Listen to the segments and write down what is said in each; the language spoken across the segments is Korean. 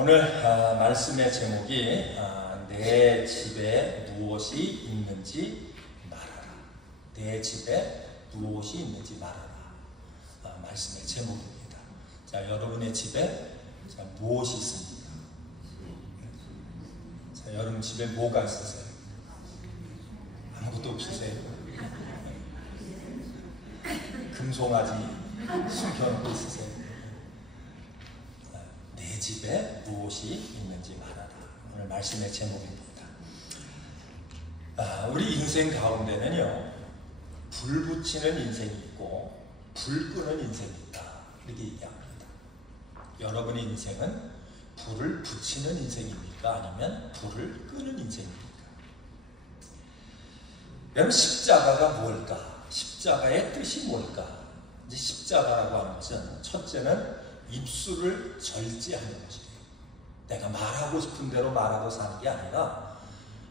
오늘 말씀의 제목이 내 집에 무엇이 있는지 말하라. 내 집에 무엇이 있는지 말하라. 말씀의 제목입니다. 자, 여러분의 집에 무엇이 있습니까? 자, 여러분 집에 뭐가 있으세요? 아무것도 없으세요? 금송아지 숨겨놓고 있으세요? 내 집에 무엇이 있는지 말하라. 오늘 말씀의 제목입니다. 우리 인생 가운데는요, 불 붙이는 인생이 있고 불 끄는 인생이 있다, 이렇게 얘기합니다. 여러분의 인생은 불을 붙이는 인생입니까? 아니면 불을 끄는 인생입니까? 여러분, 십자가가 뭘까? 십자가의 뜻이 뭘까? 이제 십자가라고 하는 것은 첫째는 입술을 절제하는 것이에요. 내가 말하고 싶은 대로 말하고 사는 게 아니라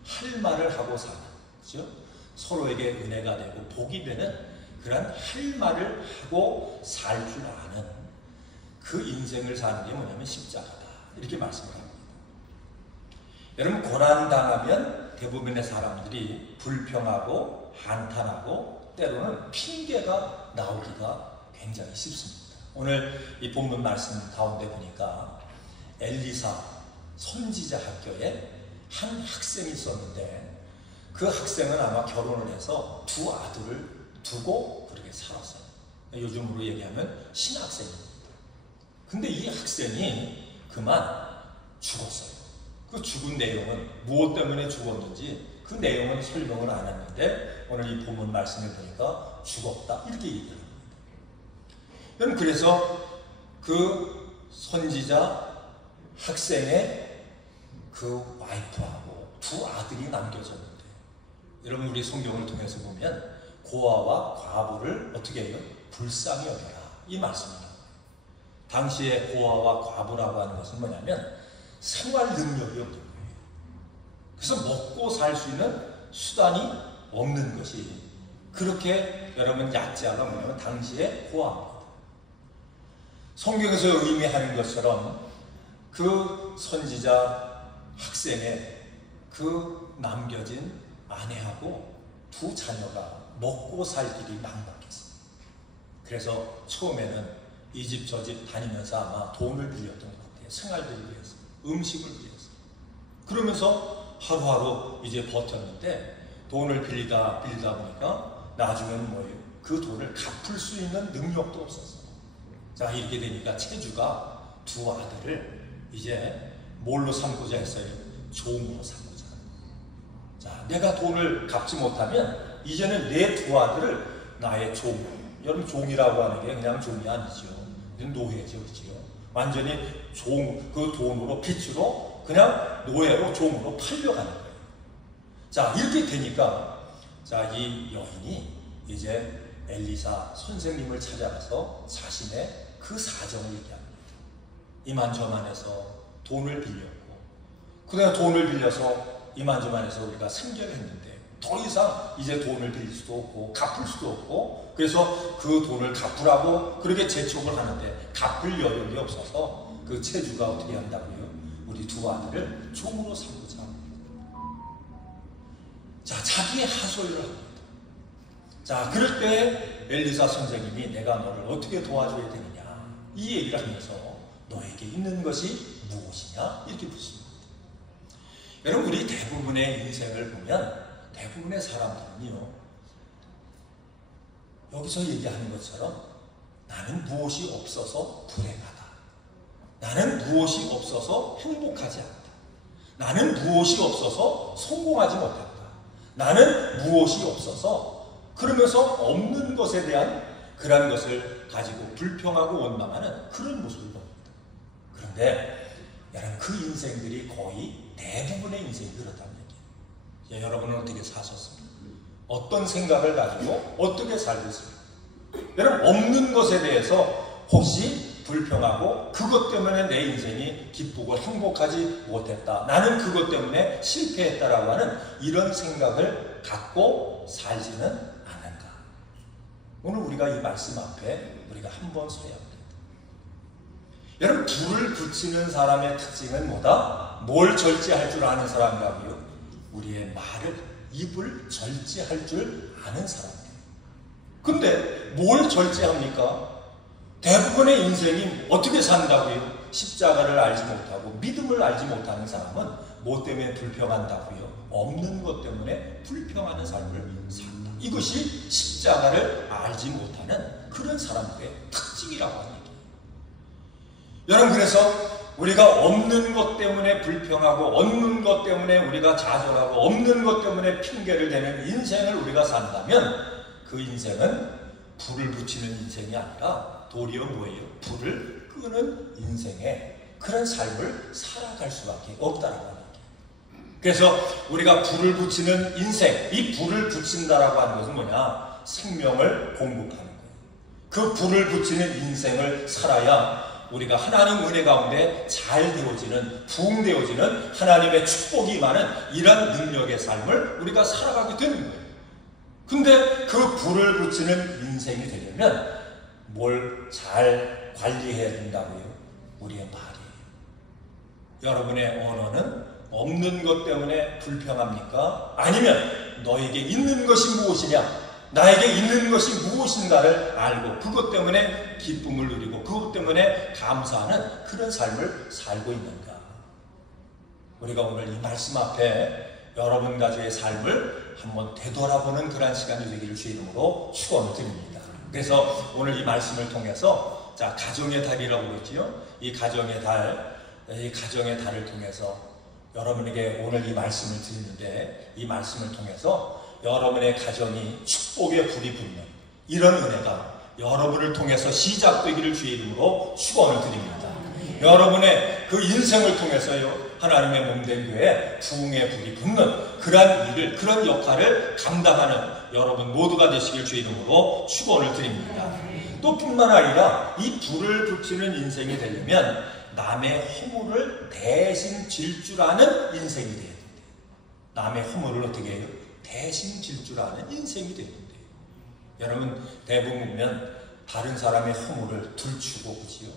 할 말을 하고 사는, 그렇죠? 서로에게 은혜가 되고 복이 되는 그런 할 말을 하고 살 줄 아는 그 인생을 사는 게 뭐냐면 십자가다, 이렇게 말씀을 합니다. 여러분, 고난당하면 대부분의 사람들이 불평하고 한탄하고 때로는 핑계가 나오기가 굉장히 쉽습니다. 오늘 이 본문 말씀 가운데 보니까 엘리사 선지자 학교에 한 학생이 있었는데 그 학생은 아마 결혼을 해서 두 아들을 두고 그렇게 살았어요. 요즘으로 얘기하면 신학생입니다. 근데 이 학생이 그만 죽었어요. 그 죽은 내용은 무엇 때문에 죽었는지 그 내용은 설명을 안 했는데 오늘 이 본문 말씀을 보니까 죽었다, 이렇게 얘기를 합니다. 그래서 그 선지자 학생의 그 와이프하고 두 아들이 남겨졌는데, 여러분 우리 성경을 통해서 보면 고아와 과부를 어떻게 해요? 불쌍히 여겨라, 이 말씀입니다. 당시에 고아와 과부라고 하는 것은 뭐냐면 생활 능력이 없는 거예요. 그래서 먹고 살 수 있는 수단이 없는 것이, 그렇게 여러분 약자가 뭐냐면 당시에 고아입니다. 성경에서 의미하는 것처럼 그 선지자 학생의 그 남겨진 아내하고 두 자녀가 먹고 살 길이 막막했어요. 그래서 처음에는 이 집 저 집 다니면서 아마 돈을 빌렸던 것 같아요. 생활비를 위해서, 음식을 위해서. 그러면서 하루하루 이제 버텼는데 돈을 빌리다 보니까 나중에는 뭐예요? 그 돈을 갚을 수 있는 능력도 없었어요. 자, 이렇게 되니까 채주가 두 아들을 이제 뭘로 삼고자 했어요? 종으로 삼고자. 자, 내가 돈을 갚지 못하면 이제는 내 두 아들을 나의 종, 여러분 종이라고 하는 게 그냥 종이 아니죠. 노예죠, 그렇죠? 완전히 종, 그 돈으로 빚으로 그냥 노예로 종으로 팔려가는 거예요. 자, 이렇게 되니까 자, 이 여인이 이제 엘리사 선생님을 찾아가서 자신의 그 사정을 얘기합니다. 이만저만해서 돈을 빌렸고, 그다음에 돈을 빌려서 이만저만해서 우리가 생계를 했는데 더 이상 이제 돈을 빌릴 수도 없고 갚을 수도 없고, 그래서 그 돈을 갚으라고 그렇게 재촉을 하는데 갚을 여력이 없어서 그 채주가 어떻게 한다고요? 우리 두 아들을 종으로 삼고자 합니다. 자, 자기의 하소연을 합니다. 자, 그럴 때 엘리사 선생님이 내가 너를 어떻게 도와줘야 되느냐, 이 얘기를 하면서 너에게 있는 것이 무엇이냐, 이렇게 묻습니다. 여러분, 우리 대부분의 인생을 보면 대부분의 사람들은요, 여기서 얘기하는 것처럼 나는 무엇이 없어서 불행하다, 나는 무엇이 없어서 행복하지 않다, 나는 무엇이 없어서 성공하지 못했다, 나는 무엇이 없어서, 그러면서 없는 것에 대한 그런 것을 가지고 불평하고 원망하는 그런 모습을 봅니다. 그런데 여러분, 그 인생들이 거의 대부분의 인생이 그렇다는 얘기예요. 여러분은 어떻게 사셨습니까? 어떤 생각을 가지고 어떻게 살고 있습니까? 여러분, 없는 것에 대해서 혹시 불평하고 그것 때문에 내 인생이 기쁘고 행복하지 못했다, 나는 그것 때문에 실패했다라고 하는 이런 생각을 갖고 살지는 않은가? 오늘 우리가 이 말씀 앞에 우리가 한번 서야 합니다. 여러분, 불을 붙이는 사람의 특징은 뭐다? 뭘 절제할 줄 아는 사람이라고요? 우리의 말을, 입을 절제할 줄 아는 사람이에요. 근데 뭘 절제합니까? 대부분의 인생이 어떻게 산다고요? 십자가를 알지 못하고 믿음을 알지 못하는 사람은 뭐 때문에 불평한다고요? 없는 것 때문에 불평하는 삶을 산다. 이것이 십자가를 알지 못하는 그런 사람들의 특징이라고 하는 얘기예요. 여러분, 그래서 우리가 없는 것 때문에 불평하고 없는 것 때문에 우리가 좌절하고 없는 것 때문에 핑계를 대는 인생을 우리가 산다면 그 인생은 불을 붙이는 인생이 아니라 도리어 뭐예요? 불을 끄는 인생의 그런 삶을 살아갈 수밖에 없다라고 하는 거예요. 그래서 우리가 불을 붙이는 인생, 이 불을 붙인다라고 하는 것은 뭐냐? 생명을 공급하는 거예요. 그 불을 붙이는 인생을 살아야 우리가 하나님 은혜 가운데 잘 되어지는, 부흥되어지는 하나님의 축복이 임하는 이런 능력의 삶을 우리가 살아가게 되는 거예요. 근데 그 불을 붙이는 인생이 되려면 뭘 잘 관리해야 된다고요? 우리의 말이에요. 여러분의 언어는 없는 것 때문에 불평합니까? 아니면 너에게 있는 것이 무엇이냐? 나에게 있는 것이 무엇인가를 알고 그것 때문에 기쁨을 누리고 그것 때문에 감사하는 그런 삶을 살고 있는가? 우리가 오늘 이 말씀 앞에 여러분 가족의 삶을 한번 되돌아보는 그런 시간이 되기를 주의 이름으로 축원을 드립니다. 그래서 오늘 이 말씀을 통해서, 자, 가정의 달이라고 그러지요. 이 가정의 달을 통해서 여러분에게 오늘 이 말씀을 드리는데, 이 말씀을 통해서 여러분의 가정이 축복의 불이 붙는 이런 은혜가 여러분을 통해서 시작되기를 주의 이름으로 축원을 드립니다. 여러분의 그 인생을 통해서요, 하나님의 몸된 교회에 부흥의 불이 붙는 그런 일을, 그런 역할을 감당하는 여러분 모두가 되시길 주의 이름으로 축원을 드립니다. 또 뿐만 아니라 이 불을 붙이는 인생이 되려면 남의 허물을 대신 질 줄 아는 인생이 돼야 돼요. 남의 허물을 어떻게 해요? 대신 질 줄 아는 인생이 돼야 돼요. 여러분, 대부분 보면 다른 사람의 허물을 들추고, 그지요?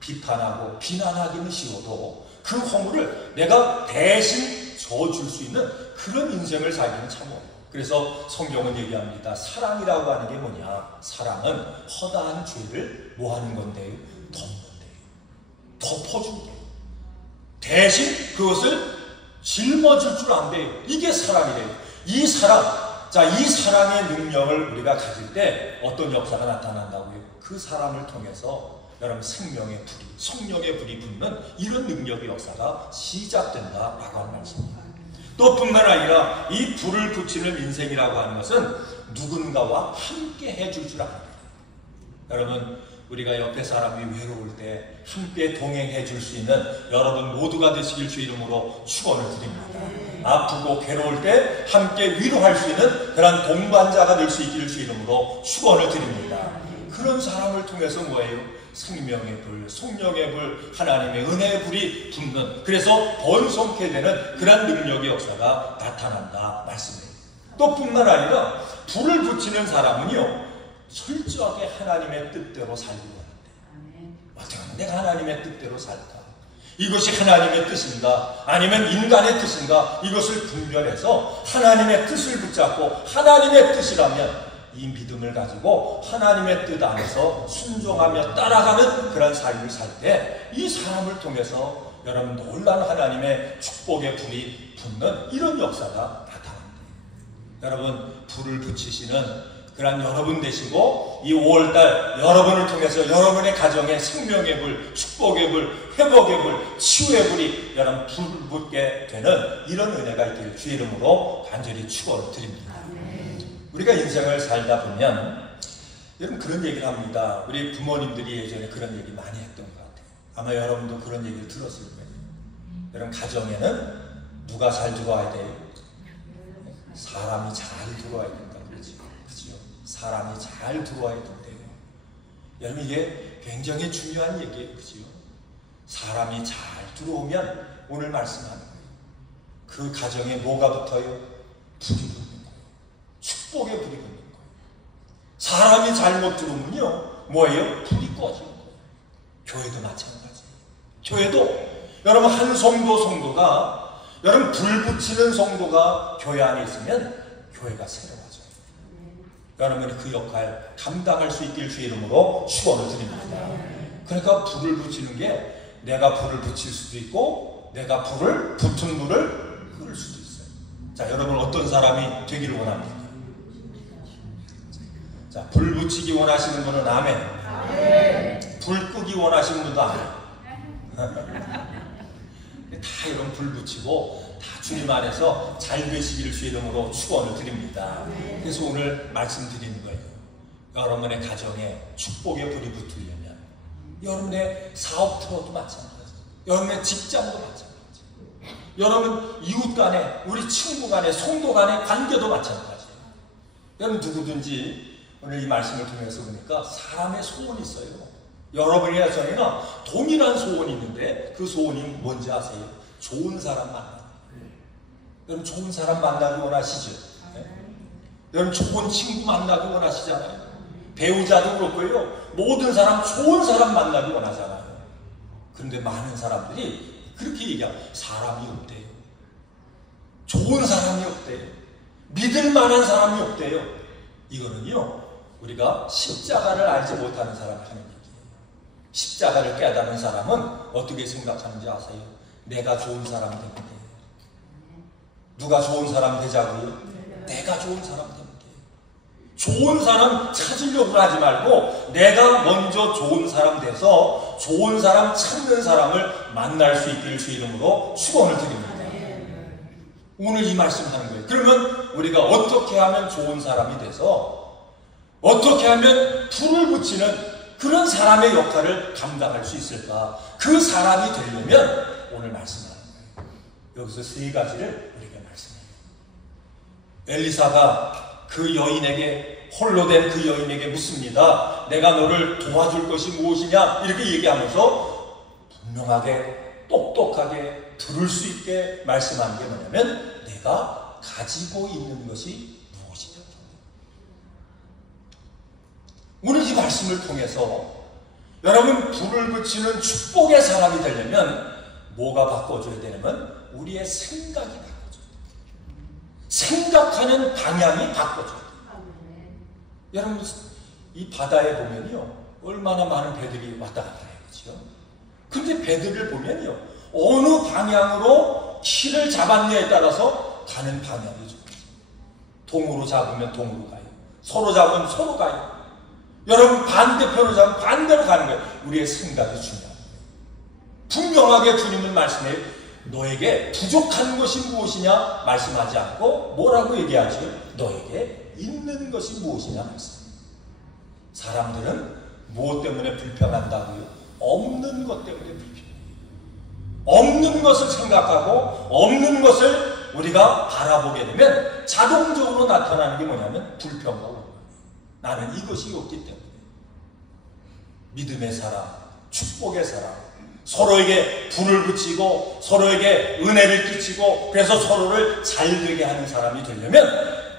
비판하고 비난하기는 쉬워도 그 허물을 내가 대신 져줄 수 있는 그런 인생을 살기는 참 어려워요. 그래서 성경은 얘기합니다. 사랑이라고 하는 게 뭐냐? 사랑은 허다한 죄를 뭐 하는 건데요? 덮는데요. 덮어준대요. 대신 그것을 짊어질 줄 안돼요. 이게 사랑이래요. 이 사랑, 자, 이 사랑의 능력을 우리가 가질 때 어떤 역사가 나타난다고요? 그 사람을 통해서 여러분 생명의 불이, 성령의 불이 붙는 이런 능력의 역사가 시작된다라고 하는 말씀입니다. 또 뿐만 아니라 이 불을 붙이는 인생이라고 하는 것은 누군가와 함께 해줄 줄 압니다. 여러분, 우리가 옆에 사람이 외로울 때 함께 동행해 줄 수 있는 여러분 모두가 되시길 주 이름으로 축원을 드립니다. 아프고 괴로울 때 함께 위로할 수 있는 그런 동반자가 될 수 있기를 주 이름으로 축원을 드립니다. 그런 사람을 통해서 뭐예요? 생명의 불, 성령의 불, 하나님의 은혜의 불이 붙는, 그래서 번성케 되는 그런 능력의 역사가 나타난다 말씀이에요. 또 뿐만 아니라 불을 붙이는 사람은요, 철저하게 하나님의 뜻대로 살기로 하는데, 어떻게 하면 내가 하나님의 뜻대로 살까? 이것이 하나님의 뜻인가? 아니면 인간의 뜻인가? 이것을 분별해서 하나님의 뜻을 붙잡고 하나님의 뜻이라면 이 믿음을 가지고 하나님의 뜻 안에서 순종하며 따라가는 그런 삶을 살 때 이 사람을 통해서 여러분 놀라운 하나님의 축복의 불이 붙는 이런 역사가 나타납니다. 여러분, 불을 붙이시는 그런 여러분 되시고 이 5월달 여러분을 통해서 여러분의 가정에 생명의 불, 축복의 불, 회복의 불, 치유의 불이 여러분 불 붙게 되는 이런 은혜가 있기를 주의 이름으로 간절히 축원을 드립니다. 우리가 인생을 살다 보면 여러분 그런 얘기를 합니다. 우리 부모님들이 예전에 그런 얘기 많이 했던 것 같아요. 아마 여러분도 그런 얘기를 들었을 거예요. 여러분, 가정에는 누가 잘 들어와야 돼요? 사람이 잘 들어와야 된다 그러죠. 그죠? 사람이 잘 들어와야 된대요. 여러분, 이게 굉장히 중요한 얘기예요. 그죠? 사람이 잘 들어오면 오늘 말씀하는 거예요. 그 가정에 뭐가 붙어요? 불이 붙는 거예요. 축복의 불이 붙는 거예요. 사람이 잘못 들어오면요, 뭐예요? 불이 꺼지는 거예요. 교회도 마찬가지예요. 교회도 여러분 한 성도가 여러분 불 붙이는 성도가 교회 안에 있으면 교회가 새로워져요. 여러분이 그 역할 감당할 수 있길 주의 이름으로 축원을 드립니다. 그러니까 불을 붙이는 게 내가 불을 붙일 수도 있고 내가 붙은 불을 끄를 수도 있어요. 자, 여러분 어떤 사람이 되기를 원합니까? 자, 불 붙이기 원하시는 분은 아멘. 불 끄기 원하시는 분도 아멘. 다 이런 불 붙이고 다 주님 안에서 잘 되시기를 주의 이름으로 축원을 드립니다. 그래서 오늘 말씀드리는 거예요. 여러분의 가정에 축복의 불이 붙으려면 여러분의 사업터도 마찬가지, 여러분의 직장도 마찬가지, 여러분 이웃 간에, 우리 친구 간에, 성도 간의 관계도 마찬가지예요. 여러분 누구든지 오늘 이 말씀을 통해서 보니까 사람의 소원이 있어요. 여러분이나 저희나 동일한 소원이 있는데 그 소원이 뭔지 아세요? 좋은 사람 만나기. 여러분 좋은 사람 만나기 원하시죠? 네? 여러분 좋은 친구 만나기 원하시잖아요. 배우자도 그렇고요. 모든 사람 좋은 사람 만나기 원하잖아요. 그런데 많은 사람들이 그렇게 얘기하고 사람이 없대요. 좋은 사람이 없대요. 믿을 만한 사람이 없대요. 이거는요, 우리가 십자가를 알지 못하는 사람이 하는 얘기예요. 십자가를 깨달은 사람은 어떻게 생각하는지 아세요? 내가 좋은 사람 되면 돼요. 누가 좋은 사람 되자고요? 내가 좋은 사람 되면 돼요. 좋은 사람 찾으려고 하지 말고 내가 먼저 좋은 사람 돼서 좋은 사람 찾는 사람을 만날 수 있기를 주 이름으로 축원을 드립니다. 오늘 이 말씀하는 거예요. 그러면 우리가 어떻게 하면 좋은 사람이 돼서 어떻게 하면 불을 붙이는 그런 사람의 역할을 감당할 수 있을까? 그 사람이 되려면 오늘 말씀하는 거예요. 여기서 세 가지를 우리가 말씀해요. 엘리사가 그 여인에게, 홀로 된 그 여인에게 묻습니다. 내가 너를 도와줄 것이 무엇이냐? 이렇게 얘기하면서 분명하게 똑똑하게 들을 수 있게 말씀하는 게 뭐냐면 내가 가지고 있는 것이 무엇이냐. 오늘 이 말씀을 통해서 여러분 불을 붙이는 축복의 사람이 되려면 뭐가 바꿔줘야 되냐면 우리의 생각이 바꿔줘야 돼요. 생각하는 방향이 바꿔줘야 돼요. 여러분 이 바다에 보면요 얼마나 많은 배들이 왔다 갔다 해요. 그렇죠? 근데 배들을 보면요 어느 방향으로 키를 잡았냐에 따라서 가는 방향이 좋아요. 동으로 잡으면 동으로 가요. 서로 잡으면 서로 가요. 여러분 반대편으로 잡으면 반대로 가는 거예요. 우리의 생각이 중요합니다. 분명하게 주님은 말씀해요. 너에게 부족한 것이 무엇이냐 말씀하지 않고 뭐라고 얘기하죠? 너에게 있는 것이 무엇이냐 말씀. 사람들은 무엇 때문에 불평한다고요? 없는 것 때문에 불평해요. 없는 것을 생각하고 없는 것을 우리가 바라보게 되면 자동적으로 나타나는 게 뭐냐면 불평과 원망. 나는 이것이 없기 때문에. 믿음의 사람, 축복의 사람, 서로에게 불을 붙이고 서로에게 은혜를 끼치고 그래서 서로를 잘되게 하는 사람이 되려면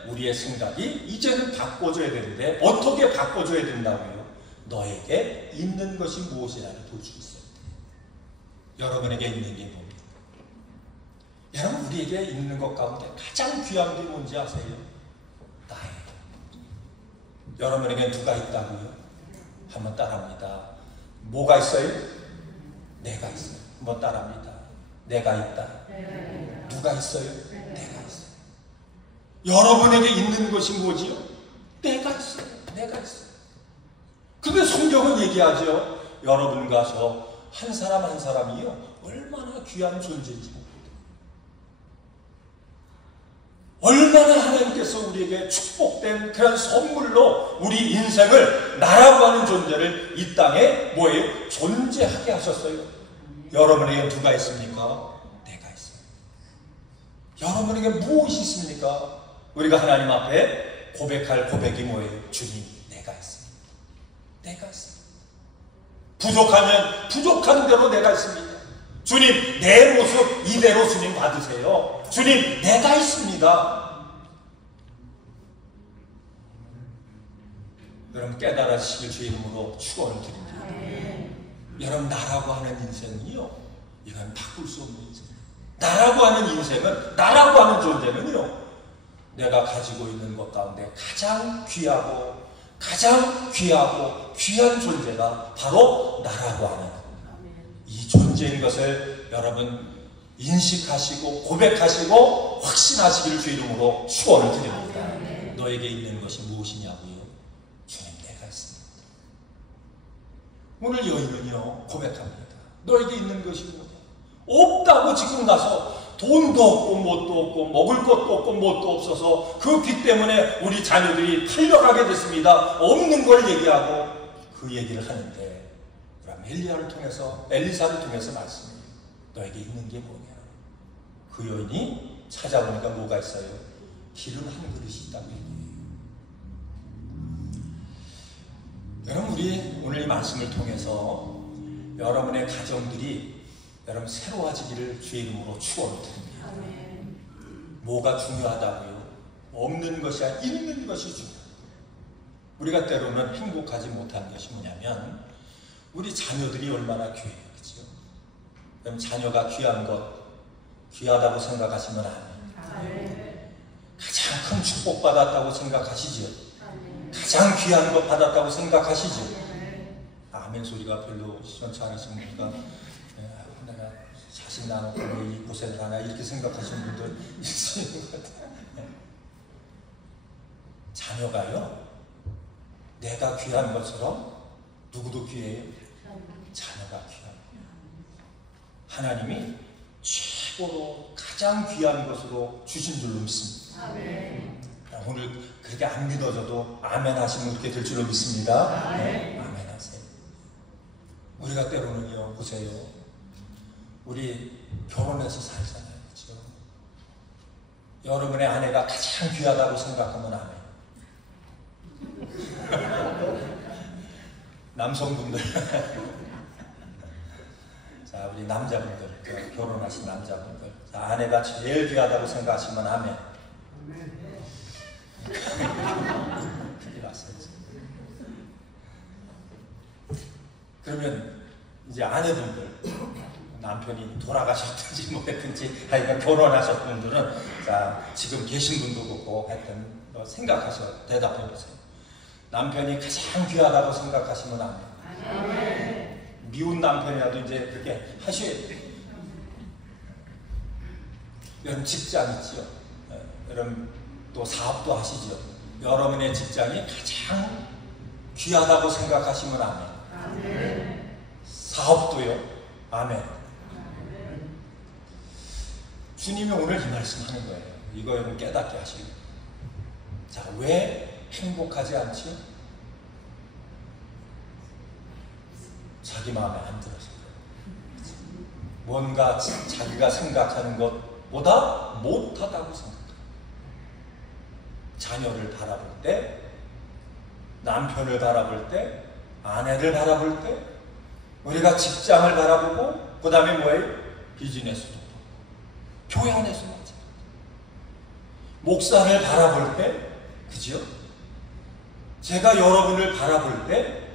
우리의 생각이 이제는 바꿔줘야 되는데 어떻게 바꿔줘야 된다고요? 너에게 있는 것이 무엇이냐를 볼 수 있어요. 여러분에게 있는 게 뭡니까? 여러분 우리에게 있는 것 가운데 가장 귀한 게 뭔지 아세요? 나예요. 여러분에게 누가 있다고요? 한번 따라합니다. 뭐가 있어요? 내가 있어요. 한번 따라합니다. 내가 있다. 누가 있어요? 내가 있어요. 여러분에게 있는 것이 뭐지요? 내가 있어요. 내가 있어요. 근데 성경은 얘기하죠. 여러분과 저 한 사람 한 사람이요 얼마나 귀한 존재인지 얼마나 하나님께서 우리에게 축복된 그런 선물로 우리 인생을 나라고 하는 존재를 이 땅에 뭐예요? 존재하게 하셨어요. 여러분에게 누가 있습니까? 내가 있습니다. 여러분에게 무엇이 있습니까? 우리가 하나님 앞에 고백할 고백이 뭐예요? 주님, 내가 있습니다. 내가 있습니다. 부족하면 부족한 대로 내가 있습니다. 주님, 내 모습 이대로 주님 받으세요. 주님, 내가 있습니다. 여러분 깨달으시길 주의 이름으로 축원을 드립니다. 여러분, 나라고 하는 인생이요, 이건 바꿀 수 없는 인생. 나라고 하는 인생은, 나라고 하는 존재는요, 내가 가지고 있는 것 가운데 가장 귀하고 귀한 존재가 바로 나라고 하는 이 존재인 것을 여러분 인식하시고 고백하시고 확신하시기를 주 이름으로 축원을 드립니다. 너에게 있는 것이 무엇이냐고요? 주님, 내가 있습니다. 오늘 여인은요 고백합니다. 너에게 있는 것이 뭐냐? 없다고 지금 가서 돈도 없고 뭣도 없고 먹을 것도 없고 뭣도 없어서 그 빚 때문에 우리 자녀들이 탈려가게 됐습니다. 없는 걸 얘기하고 그 얘기를 하는데, 그럼 엘리사를 통해서 말씀해요. 너에게 있는 게 뭐냐? 그 여인이 찾아보니까 뭐가 있어요? 기름 한 그릇이 있다고 얘기해요. 여러분, 우리 오늘 이 말씀을 통해서 여러분의 가정들이 여러분 새로워지기를 주의 이름으로 축원을 드립니다. 뭐가 중요하다고요? 없는 것이 아니라 있는 것이 중요해요. 우리가 때로는 행복하지 못한 것이 뭐냐면 우리 자녀들이 얼마나 귀해요. 그렇죠? 그럼 자녀가 귀한 것, 귀하다고 생각하시면 아멘. 가장 큰 축복 받았다고 생각하시죠? 가장 귀한 것 받았다고 생각하시죠? 아멘 소리가 별로 시원치 않으십니까? 내가 자식 낳고 왜 이 고생을 하나 이렇게 생각하시는 분들 있으신 것 같아요. 자녀가요, 내가 귀한 것처럼 누구도 귀해요? 자녀가 귀합니다. 하나님이 최고로 가장 귀한 것으로 주신 줄로 믿습니다. 아멘. 오늘 그렇게 안 믿어져도 아멘 하시면 그렇게 될 줄로 믿습니다. 아멘. 아멘 하세요. 우리가 때로는요, 보세요. 우리 결혼해서 살잖아요. 그렇죠? 여러분의 아내가 가장 귀하다고 생각하면 아멘. 남성분들 자, 우리 남자분들, 결혼하신 남자분들, 자, 아내가 제일 귀하다고 생각하시면 아멘. 큰일 났어요. 그러면 이제 아내분들, 남편이 돌아가셨든지 뭐 했든지 하여간 결혼하셨던 분들은 자, 지금 계신 분도 그렇고 하여튼 생각하셔, 대답해 보세요. 남편이 가장 귀하다고 생각하시면 아멘. 미운 남편이라도 이제 그렇게 하셔야 돼요. 여러분 직장 있죠? 여러분 또 사업도 하시죠? 여러분의 직장이 가장 귀하다고 생각하시면 아멘. 사업도요? 아멘. 주님이 오늘 이 말씀 하는 거예요. 이거 여러분 깨닫게 하시고. 자, 왜 행복하지 않죠? 자기 마음에 안 들어서. 뭔가 자기가 생각하는 것보다 못하다고 생각해요. 자녀를 바라볼 때, 남편을 바라볼 때, 아내를 바라볼 때, 우리가 직장을 바라보고, 그 다음에 뭐예요? 비즈니스도. 교회 안에서 맞아요. 목사를 바라볼 때, 그죠? 제가 여러분을 바라볼 때,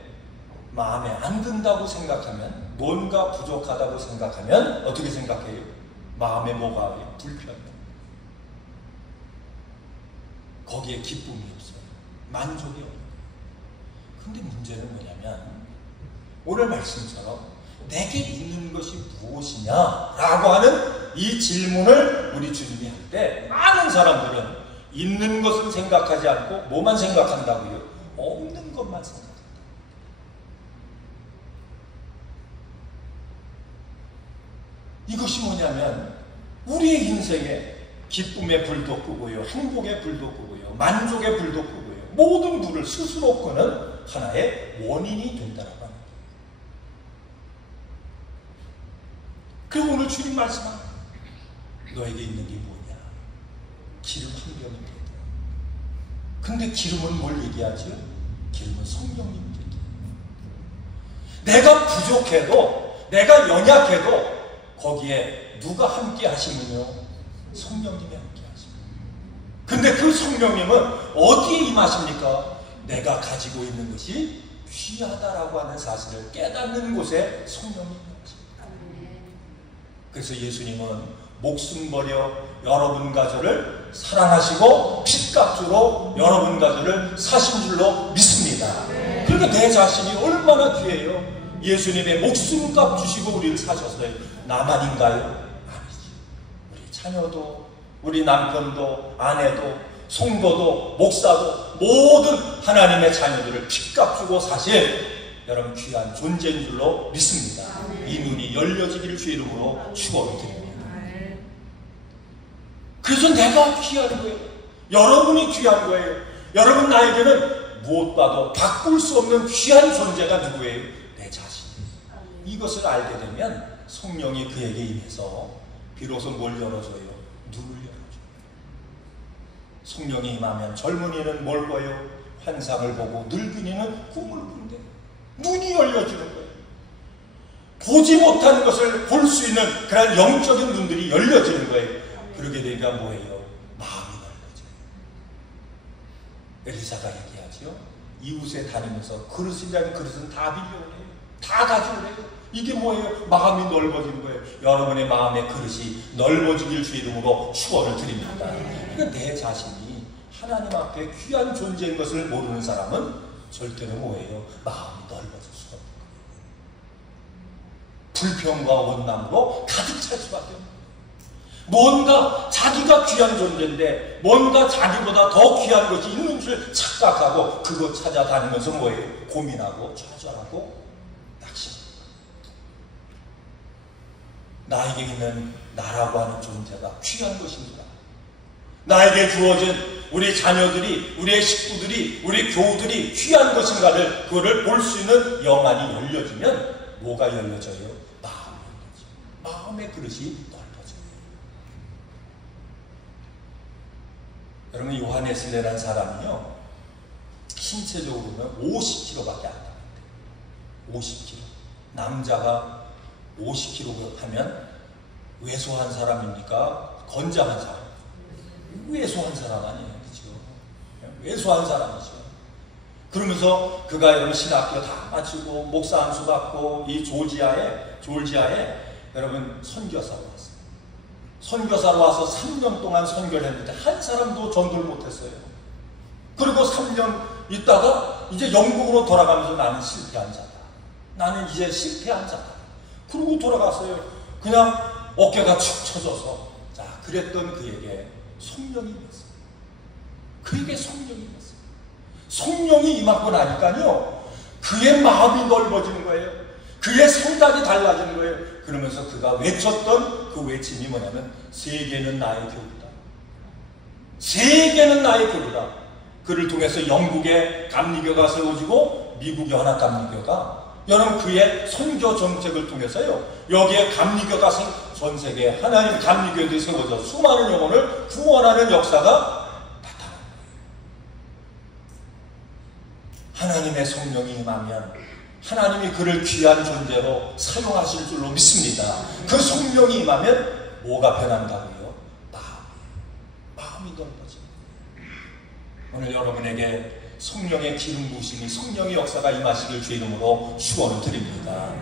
마음에 안 든다고 생각하면, 뭔가 부족하다고 생각하면, 어떻게 생각해요? 마음에 뭐가 와요? 불편해요. 거기에 기쁨이 없어요. 만족이 없어요. 근데 문제는 뭐냐면, 오늘 말씀처럼 내게 있는 것이 무엇이냐? 라고 하는 이 질문을 우리 주님이 할 때 많은 사람들은 있는 것을 생각하지 않고 뭐만 생각한다고요? 없는 것만 생각한다. 이것이 뭐냐면 우리의 인생에 기쁨의 불도 끄고요, 행복의 불도 끄고요, 만족의 불도 끄고요, 모든 불을 스스로 끄는 하나의 원인이 된다라고 합니다. 그리고 오늘 주님 말씀은 너에게 있는 게 뭐냐? 기름 한 병입니다. 근데 기름은 뭘 얘기하죠? 기름은 성령님을 얘기해요. 내가 부족해도, 내가 연약해도 거기에 누가 함께 하시면요? 성령님이 함께 하십니다. 근데 그 성령님은 어디에 임하십니까? 내가 가지고 있는 것이 귀하다라고 하는 사실을 깨닫는 곳에 성령이 있는 것입니다. 그래서 예수님은 목숨 버려 여러분과 저를 사랑하시고 핏값으로 여러분과 저를 사신 줄로 믿습니다. 그러니까 내 자신이 얼마나 귀해요. 예수님의 목숨값 주시고 우리를 사셨어요. 나만인가요? 아니지. 우리 자녀도, 우리 남편도, 아내도, 성도도, 목사도 모든 하나님의 자녀들을 핏값 주고 사실 여러분 귀한 존재인 줄로 믿습니다. 이 눈이 열려지기를 주의 이름으로 축원드립니다. 그래서 내가 귀한 거예요. 여러분이 귀한 거예요. 여러분 나에게는 무엇과도 바꿀 수 없는 귀한 존재가 누구예요? 내 자신이에요. 이것을 알게 되면 성령이 그에게 임해서 비로소 뭘 열어줘요? 눈을 열어줘요. 성령이 임하면 젊은이는 뭘 봐요? 환상을 보고 늙은이는 꿈을 꾼대요. 눈이 열려지는 거예요. 보지 못한 것을 볼 수 있는 그런 영적인 눈들이 열려지는 거예요. 그러게 되니까 뭐예요? 마음이 넓어져요. 엘리사가 얘기하죠. 이웃에 다니면서 그릇이라는 그릇은 다 빌려오래요. 다 가져오래요. 이게 뭐예요? 마음이 넓어지는 거예요. 여러분의 마음의 그릇이 넓어지길 주의 이름으로 축원을 드립니다. 그러니까 내 자신이 하나님 앞에 귀한 존재인 것을 모르는 사람은 절대로 뭐예요? 마음이 넓어질 수가 없는 거예요. 불평과 원망으로 가득 찰 수밖에 없는 거예요. 뭔가 자기가 귀한 존재인데 뭔가 자기보다 더 귀한 것이 있는 줄 착각하고 그거 찾아다니면서 뭐예요? 고민하고 좌절하고 낙심합니다. 나에게 있는 나라고 하는 존재가 귀한 것입니다. 나에게 주어진 우리 자녀들이, 우리의 식구들이, 우리 교우들이 귀한 것인가를 그거를 볼 수 있는 영안이 열려지면 뭐가 열려져요? 마음이 열려져요. 마음의 그릇이 여러분 요하네슬레라는 사람이요 신체적으로 보면 50kg밖에 안 나는데 50kg 남자가 50kg 하면 왜소한 사람입니까? 건장한 사람. 왜소한 사람 아니에요, 그렇죠? 왜소한 사람이죠. 그러면서 그가 여러분 신학교 다 마치고 목사 안수 받고 이 조지아에 여러분 선교사로 왔어요. 선교사로 와서 3년 동안 선교를 했는데 한 사람도 전도를 못했어요. 그리고 3년 있다가 이제 영국으로 돌아가면서 나는 실패한 자다. 나는 이제 실패한 자다. 그러고 돌아갔어요. 그냥 어깨가 축 처져서. 자, 그랬던 그에게 성령이 임했어요. 그에게 성령이 임했어요. 성령이 임하고 나니까요, 그의 마음이 넓어지는 거예요. 그의 생각이 달라지는 거예요. 그러면서 그가 외쳤던 그 외침이 뭐냐면 세계는 나의 교구다. 세계는 나의 교구다. 그를 통해서 영국의 감리교가 세워지고 미국의 연합감리교가 여러분 그의 선교 정책을 통해서요 여기에 감리교가 전 세계에 하나님 감리교들이 세워져 수많은 영혼을 구원하는 역사가 나타납니다. 하나님의 성령이 임하면 하나님이 그를 귀한 존재로 사용하실 줄로 믿습니다. 그 성령이 임하면 뭐가 변한다고요? 마음이 넓어집니다. 오늘 여러분에게 성령의 기름 부으심이 성령의 역사가 임하시길 주의 이름으로 축원을 드립니다.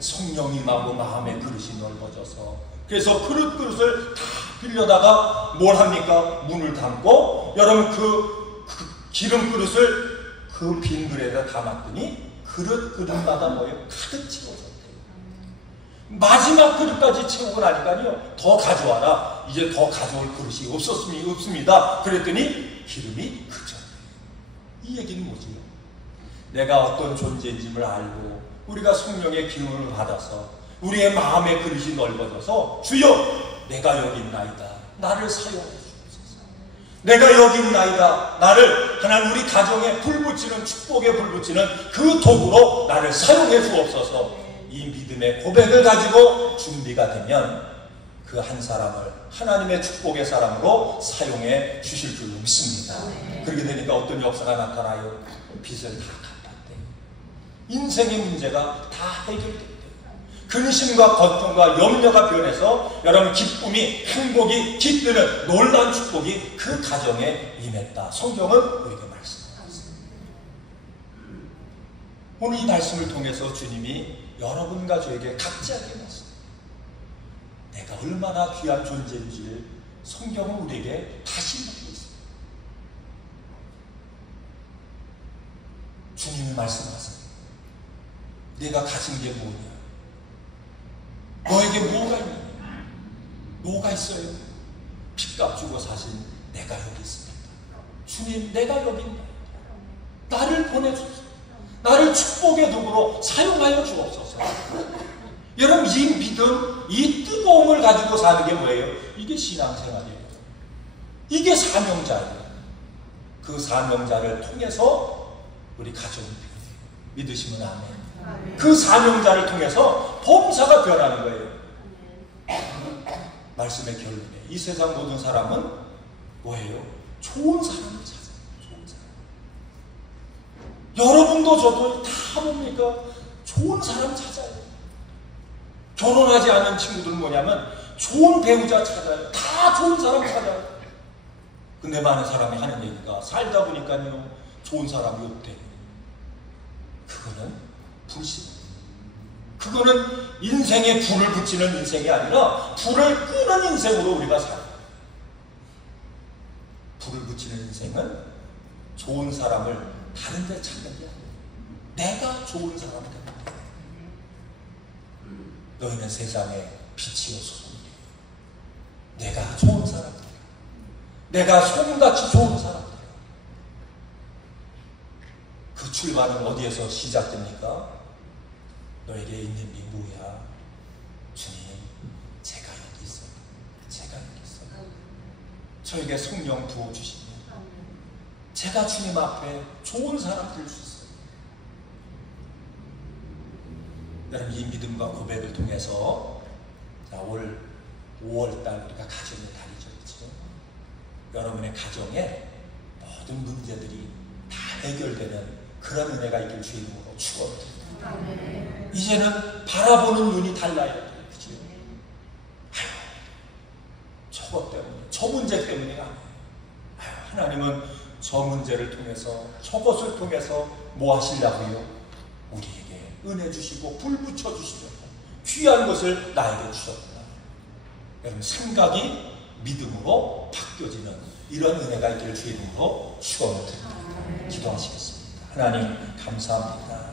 성령이 임하고 마음의 그릇이 넓어져서 그래서 그릇을 다 빌려다가 뭘 합니까? 문을 담고 여러분 그 기름 그릇을 그 빈 그릇에다 담았더니 그릇마다 뭐예요? 가득 채워졌대요. 마지막 그릇까지 채우고 나니까요 더 가져와라. 이제 더 가져올 그릇이 없습니다. 그랬더니 기름이 그쳤대요. 이 얘기는 뭐지요? 내가 어떤 존재인지를 알고 우리가 성령의 기운을 받아서 우리의 마음의 그릇이 넓어져서 주여 내가 여기 있나이다. 나를 사용해 주옵소서. 내가 여기 있나이다. 나를 하나님 우리 가정에 불붙이는 축복에 불붙이는 그 도구로 나를 사용해 주옵소서. 이 믿음의 고백을 가지고 준비가 되면 그 한 사람을 하나님의 축복의 사람으로 사용해 주실 줄로 믿습니다. 그렇게 되니까 어떤 역사가 나타나요? 빚을 다 갚았대요. 인생의 문제가 다 해결됐대요. 근심과 걱정과 염려가 변해서 여러분 기쁨이 행복이 깃드는 놀라운 축복이 그 가정에 임했다. 성경은 우리에게 말씀하고 있습니다. 오늘 이 말씀을 통해서 주님이 여러분과 저에게 각자에게 말씀, 내가 얼마나 귀한 존재인지를 성경은 우리에게 다시 묻고 있습니다. 주님이 말씀하세요. 내가 가진 게 뭐냐? 너에게 뭐가 있냐? 뭐가 있어요? 핏값 주고 사신 내가 여기 있습니다. 주님, 내가 여기 있다. 나를 보내주소서. 나를 축복의 도구로 사용하여 주옵소서. 여러분, 이 믿음, 이 뜨거움을 가지고 사는 게 뭐예요? 이게 신앙생활이에요. 이게 사명자예요. 그 사명자를 통해서 우리 가정이 변해요. 믿으시면 아멘. 그 사명자를 통해서 범사가 변하는 거예요. 말씀의 결론에 이 세상 모든 사람은 뭐예요? 좋은 사람을 찾아요. 좋은 사람. 여러분도 저도 다 뭡니까? 좋은 사람 찾아요. 결혼하지 않은 친구들은 뭐냐면 좋은 배우자 찾아요. 다 좋은 사람 찾아요. 근데 많은 사람이 하는 얘기가 살다 보니까요, 좋은 사람이 없대요. 그거는 불신. 그거는 인생에 불을 붙이는 인생이 아니라 불을 끄는 인생으로 우리가 살아요. 불을 붙이는 인생은 좋은 사람을 다른 데 찾는 게 아니에요. 내가 좋은 사람이 됩니다. 너희는 세상의 빛이요 소금이에요. 내가 좋은 사람이에요. 내가 소금같이 좋은 사람이에요. 그 출발은 어디에서 시작됩니까? 너에게 있는 게 뭐야? 주님, 제가 여기 있어요. 제가 여기 있어요. 저에게 성령 부어주시면 제가 주님 앞에 좋은 사람 될 수 있어요. 여러분, 이 믿음과 고백을 통해서 올 5월달 우리가 가정의 달이죠. 그렇죠? 여러분의 가정에 모든 문제들이 다 해결되는 그런 은혜가 있길 주의 이름으로 축원드립니다. 이제는 바라보는 눈이 달라야 돼요. 그렇죠? 저것 때문에, 저 문제 때문에가 아니에요. 하나님은 저 문제를 통해서, 저것을 통해서 뭐 하시려고요? 우리에게 은혜 주시고 불 붙여주시려고 귀한 것을 나에게 주셨구나. 여러분, 생각이 믿음으로 바뀌어지는 이런 은혜가 있기를 주의 이름으로 축원을 드립니다. 기도하시겠습니다. 하나님 감사합니다.